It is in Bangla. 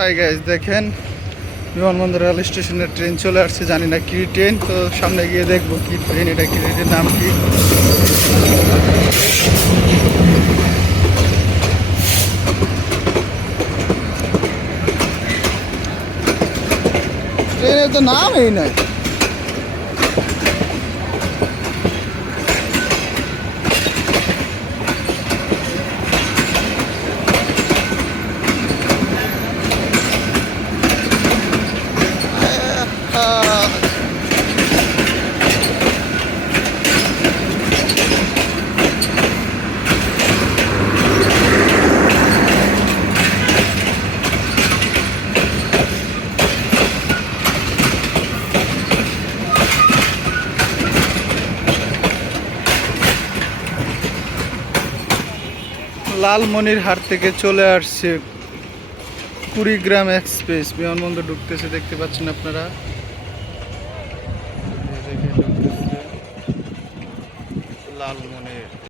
হাই গাইজ দেখেন বিমানবন্দর রেল স্টেশনের ট্রেন চলে আসছে, জানি না কী ট্রেন, তো সামনে গিয়ে দেখব কি ট্রেন, এটা কী ট্রেনের নাম কি? ট্রেনের তো নাম এই নাই। লালমনির হাট থেকে চলে আসছে কুড়িগ্রাম এক্সপ্রেস। বিমানবন্দর ঢুকতেছে, দেখতে পাচ্ছেন আপনারা? এই দেখেন ঢুকতেছে লালমনি